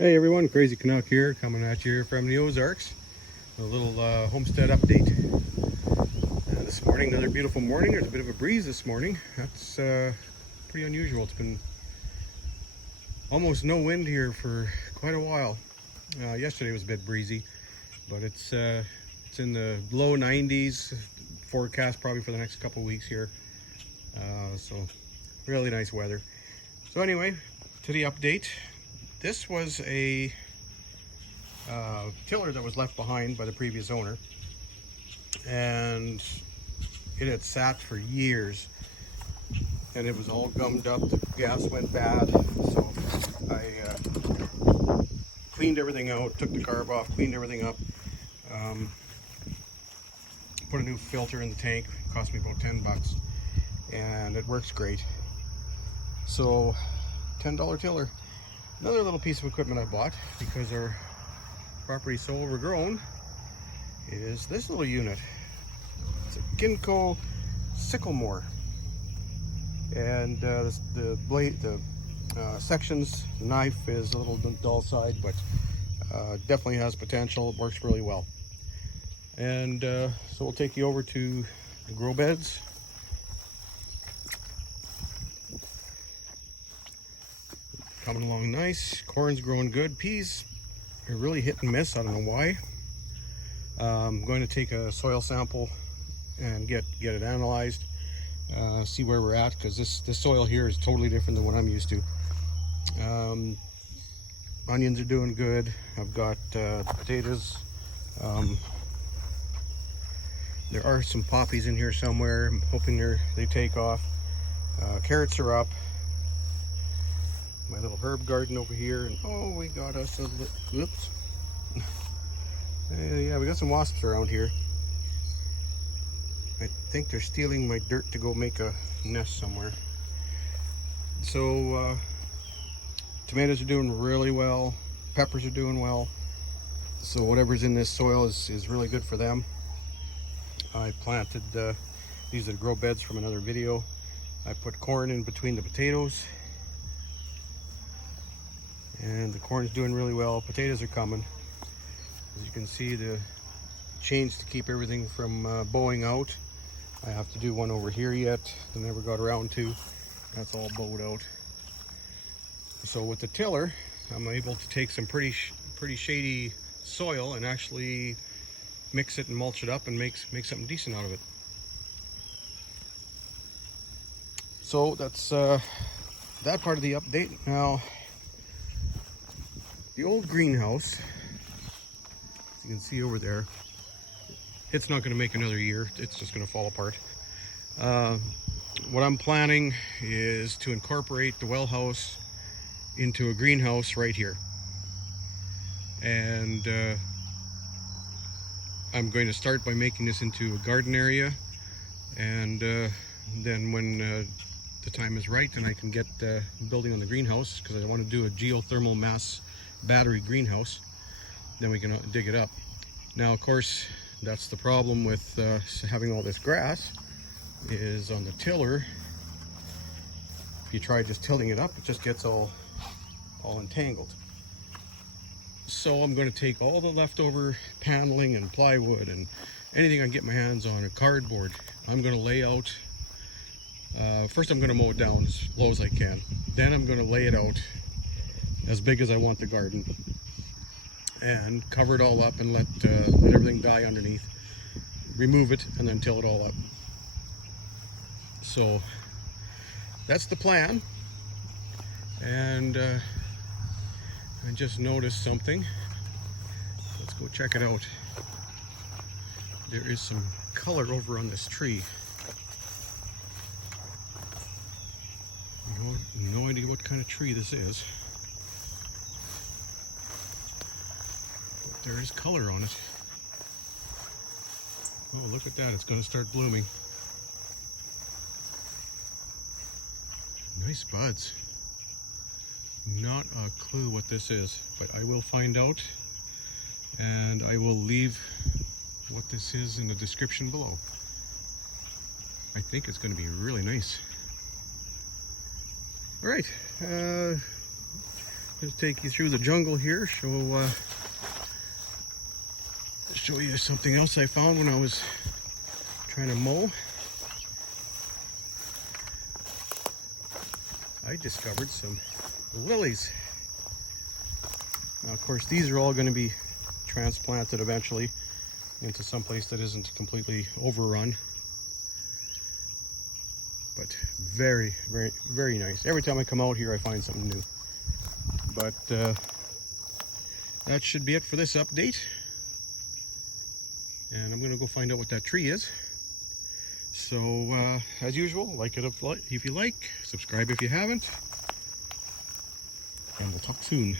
Hey everyone, Crazy Canuck here, coming at you from the Ozarks. A little homestead update. This morning, another beautiful morning. There's a bit of a breeze this morning. That's pretty unusual. It's been almost no wind here for quite a while. Yesterday was a bit breezy, but it's in the low 90s. Forecast probably for the next couple weeks here. So really nice weather. So anyway, to the update. This was a tiller that was left behind by the previous owner, and it had sat for years, and it was all gummed up. The gas went bad, so I cleaned everything out, took the carb off, cleaned everything up, put a new filter in the tank. It cost me about 10 bucks, and it works great. So $10 tiller. Another little piece of equipment I bought because our property is so overgrown is this little unit. It's a Ginkgo sickle mower, and the blade, the sections, the knife is a little dull side, but definitely has potential. It works really well. And so we'll take you over to the grow beds. Coming along nice. Corn's growing good. Peas are really hit and miss. I don't know why. I'm going to take a soil sample and get it analyzed, see where we're at, because this soil here is totally different than what I'm used to. Onions are doing good. I've got potatoes. There are some poppies in here somewhere. I'm hoping they take off. Carrots are up. My little herb garden over here, and oh, we got us a oops. Yeah, we got some wasps around here. I think they're stealing my dirt to go make a nest somewhere. So tomatoes are doing really well. Peppers are doing well. So whatever's in this soil is really good for them. I planted these are the grow beds from another video. I put corn in between the potatoes, and the corn's doing really well. Potatoes are coming. As you can see, the chains to keep everything from bowing out. I have to do one over here yet. I never got around to. That's all bowed out. So with the tiller, I'm able to take some pretty shady soil and actually mix it and mulch it up and make something decent out of it. So that's that part of the update. Now, the old greenhouse, as you can see over there, it's not going to make another year. It's just going to fall apart. What I'm planning is to incorporate the well house into a greenhouse right here. And I'm going to start by making this into a garden area. And then when the time is right, then I can get building on the greenhouse, because I want to do a geothermal mass battery greenhouse. Then we can dig it up. Now, of course, that's the problem with having all this grass, is on the tiller. If you try just tilling it up, it just gets all entangled. So I'm going to take all the leftover paneling and plywood and anything I can get my hands on, a cardboard. I'm going to lay out. First, I'm going to mow it down as low as I can. Then I'm going to lay it out as big as I want the garden, and cover it all up and let everything die underneath. Remove it and then till it all up. So that's the plan. And I just noticed something. Let's go check it out. There is some color over on this tree. No idea what kind of tree this is. There is color on it. Oh, look at that. It's going to start blooming. Nice buds. Not a clue what this is, but I will find out, and I will leave what this is in the description below. I think it's going to be really nice. All right. just take you through the jungle here, show you something else I found when I was trying to mow. I discovered some lilies. Now, of course, these are all going to be transplanted eventually into some place that isn't completely overrun. But very, very, very nice. Every time I come out here, I find something new. But that should be it for this update. And I'm going to go find out what that tree is. So, as usual, like it if you like, subscribe if you haven't, and we'll talk soon.